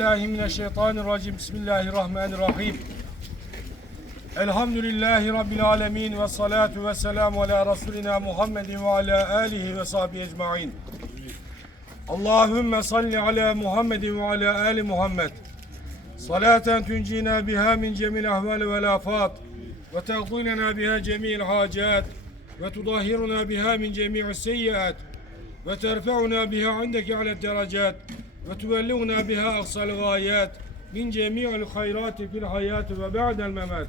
الله من الشيطان الرجيم بسم الله الرحمن الرحيم الحمد لله رب العالمين والصلاة والسلام على رسولنا محمد وعلى آله وصحبه أجمعين اللهم صل على محمد وعلى آل محمد صلاة تنجينا بها من جميع الأهوال والآفات وتقضي لنا بها جميع الحاجات وتطهرنا بها من جميع السيئات وترفعنا بها عندك على الدرجات ve tüvellûne biha aksal gayet min cemi'il hayrati fil hayati ve ba'del memat.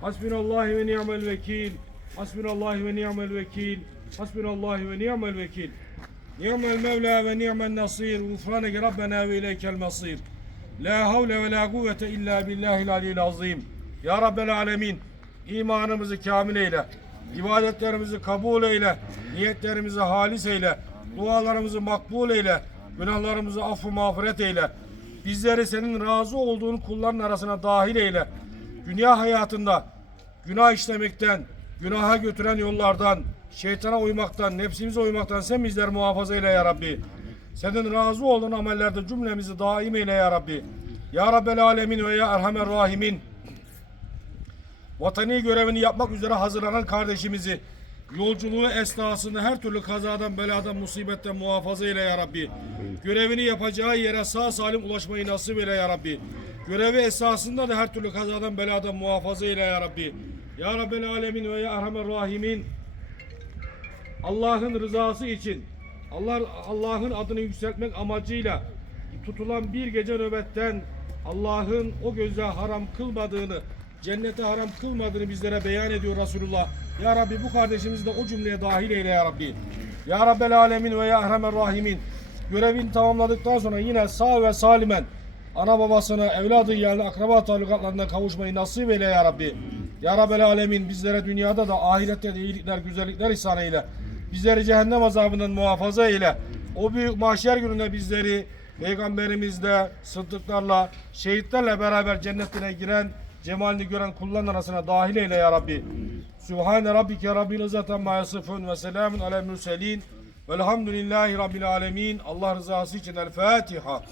Hasbinallahi ve ni'mel vekil. Hasbinallahi ve ni'mel vekil. Hasbinallahi ve ni'mel vekil. Ni'mel mevla ve ni'mel nasir. Ufraneke Rabbena ve ileykel masir. La havle ve la kuvvete illa billahil aliyyil azim. Ya Rabbel alemin. İmanımızı kamil eyle. İbadetlerimizi kabul eyle. Niyetlerimizi halis eyle. Dualarımızı makbul eyle. Günahlarımızı affı mağfiret eyle. Bizleri senin razı olduğun kulların arasına dahil eyle. Dünya hayatında günah işlemekten, günaha götüren yollardan, şeytana uymaktan, nefsimize uymaktan sen bizleri muhafaza eyle ya Rabbi. Senin razı olduğun amellerde cümlemizi daim eyle ya Rabbi. Ya Rabbel Alemin ve ya Erhamer Rahimin. Vatani görevini yapmak üzere hazırlanan kardeşimizi yolculuğu esnasında her türlü kazadan, beladan, musibetten muhafaza eyle ya Rabbi. Görevini yapacağı yere sağ salim ulaşmayı nasip eyle ya Rabbi. Görevi esasında da her türlü kazadan, beladan muhafaza eyle ya Rabbi. Ya Rabbel Alemin ve ya Erhamer Rahimin. Allah'ın rızası için Allah Allah'ın adını yükseltmek amacıyla tutulan bir gece nöbetten Allah'ın o göze haram kılmadığını, cennete haram kılmadığını bizlere beyan ediyor Resulullah. Ya Rabbi bu kardeşimizi de o cümleye dahil eyle ya Rabbi. Ya Rabbel Alemin ve ya Erhamer Rahimin. Görevini tamamladıktan sonra yine sağ ve salimen ana babasına, evladı yerli akraba talukatlarına kavuşmayı nasip eyle ya Rabbi. Ya Rabbel Alemin bizlere dünyada da ahirette de iyilikler, güzellikler ihsan eyle. Bizleri cehennem azabından muhafaza eyle. O büyük mahşer gününde bizleri peygamberimizle, sıddıklarla, şehitlerle beraber cennetine giren, cemalini gören kulların arasına dahil eyle ya Rabbi. Sübhane Rabbike Rabbil İzzet amma yasifun ve selamun alel mürselin. Velhamdülillahi Rabbil alemin. Allah rızası için El Fatiha.